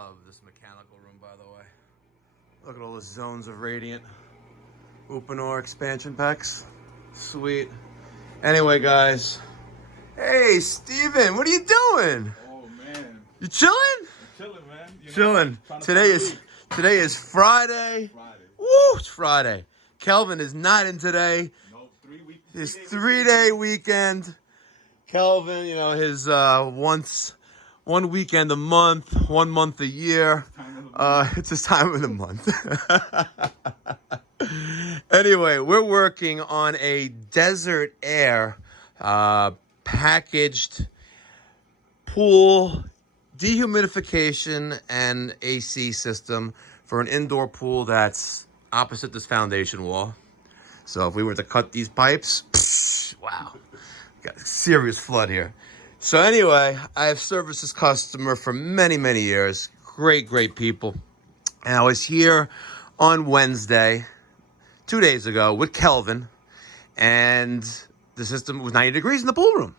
love this mechanical room, by the way. Look at all the zones of radiant. Uponor expansion packs. Sweet. Anyway, guys. Hey, Steven, what are you doing? Oh, man. You chilling? I'm chilling, man. Chilling. Today is Friday. Woo, it's Friday. Kelvin is not in today. No, 3 weeks. His 3-day weekend. Kelvin, you know, his one weekend a month, 1 month a year. It's his time of the month. Anyway, we're working on a DesertAire packaged pool dehumidification and AC system for an indoor pool that's opposite this foundation wall. So if we were to cut these pipes, wow, got a serious flood here. So anyway, I have serviced this customer for many, many years. Great people. And I was here on Wednesday, 2 days ago, with Kelvin, and the system was 90 degrees in the pool room.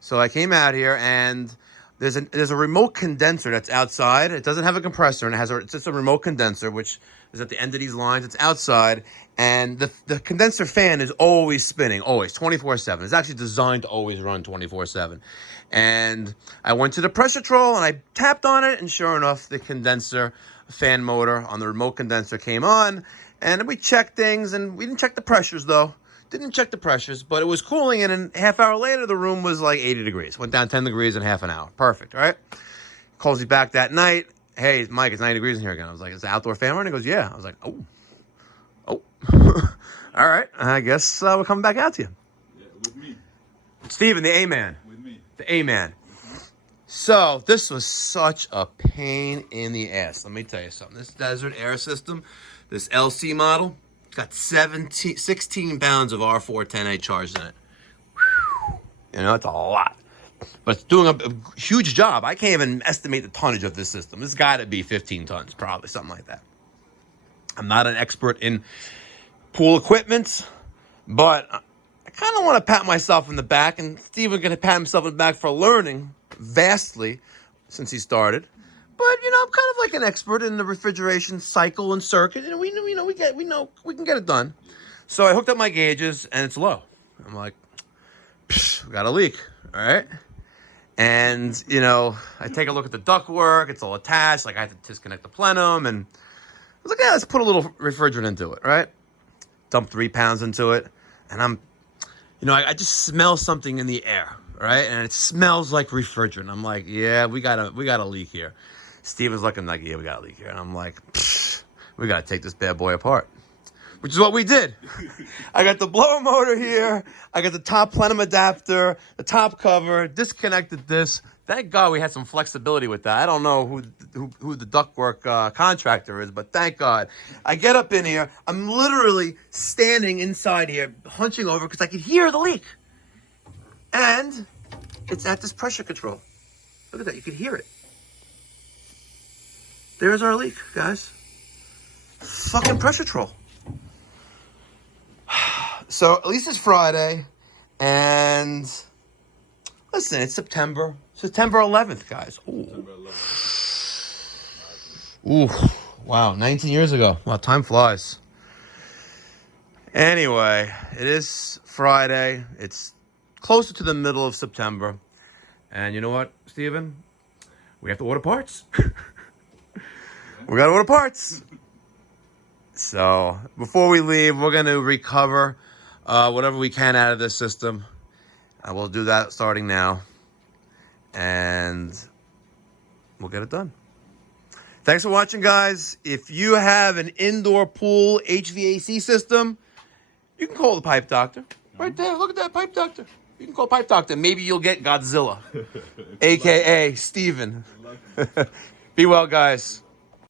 So I came out here, and there's a remote condenser that's outside. It doesn't have a compressor, and it's just a remote condenser, which is at the end of these lines. It's outside, and the condenser fan is always spinning, always, 24/7. It's actually designed to always run 24/7. And I went to the pressure control, and I tapped on it, and sure enough, the condenser fan motor on the remote condenser came on, and we checked things, and we didn't check the pressures, though. Didn't check the pressures, but it was cooling, and a half hour later, the room was like 80 degrees. Went down 10 degrees in half an hour. Perfect, all right? Calls me back that night. Hey, Mike, it's 90 degrees in here again. I was like, it's an outdoor fan running? He goes, yeah. I was like, oh. All right, I guess we're coming back out to you. Yeah, with me. Steven, the A-man. With me. The A-man. So, this was such a pain in the ass. Let me tell you something. This DesertAire system, this LC model, it's got 16 pounds of R410A charged in it. Whew. You know, it's a lot. But it's doing a huge job. I can't even estimate the tonnage of this system. This has got to be 15 tons, probably, something like that. I'm not an expert in pool equipment, but I kind of want to pat myself in the back, and Steven's going to pat himself in the back for learning vastly since he started. But, you know, I'm kind of like an expert in the refrigeration cycle and circuit, and we know we can get it done. So I hooked up my gauges, and it's low. I'm like, we got a leak, all right? And, you know, I take a look at the ductwork. It's all attached. Like, I had to disconnect the plenum, and I was like, yeah, let's put a little refrigerant into it, right? Dump 3 pounds into it, and I just smell something in the air, right? And it smells like refrigerant. I'm like, yeah, we got a leak here. Steven's looking like, yeah, we got a leak here. And I'm like, we got to take this bad boy apart, which is what we did. I got the blower motor here. I got the top plenum adapter, the top cover, disconnected this. Thank God we had some flexibility with that. I don't know who the ductwork contractor is, but thank God. I get up in here. I'm literally standing inside here, hunching over because I could hear the leak. And it's at this pressure control. Look at that. You could hear it. There's our leak, guys. Fucking pressure control. So at least it's Friday. And listen, it's September 11th, guys. Ooh. September 11th. Ooh. Wow, 19 years ago. Wow, time flies. Anyway, it is Friday. It's closer to the middle of September. And you know what, Steven? We have to order parts. We got to order parts. So before we leave, we're going to recover whatever we can out of this system. And we'll do that starting now. And we'll get it done. Thanks for watching, guys. If you have an indoor pool HVAC system, you can call the pipe doctor. Right there. Look at that pipe doctor. You can call pipe doctor. Maybe you'll get Godzilla, a.k.a. Steven. Be well, guys.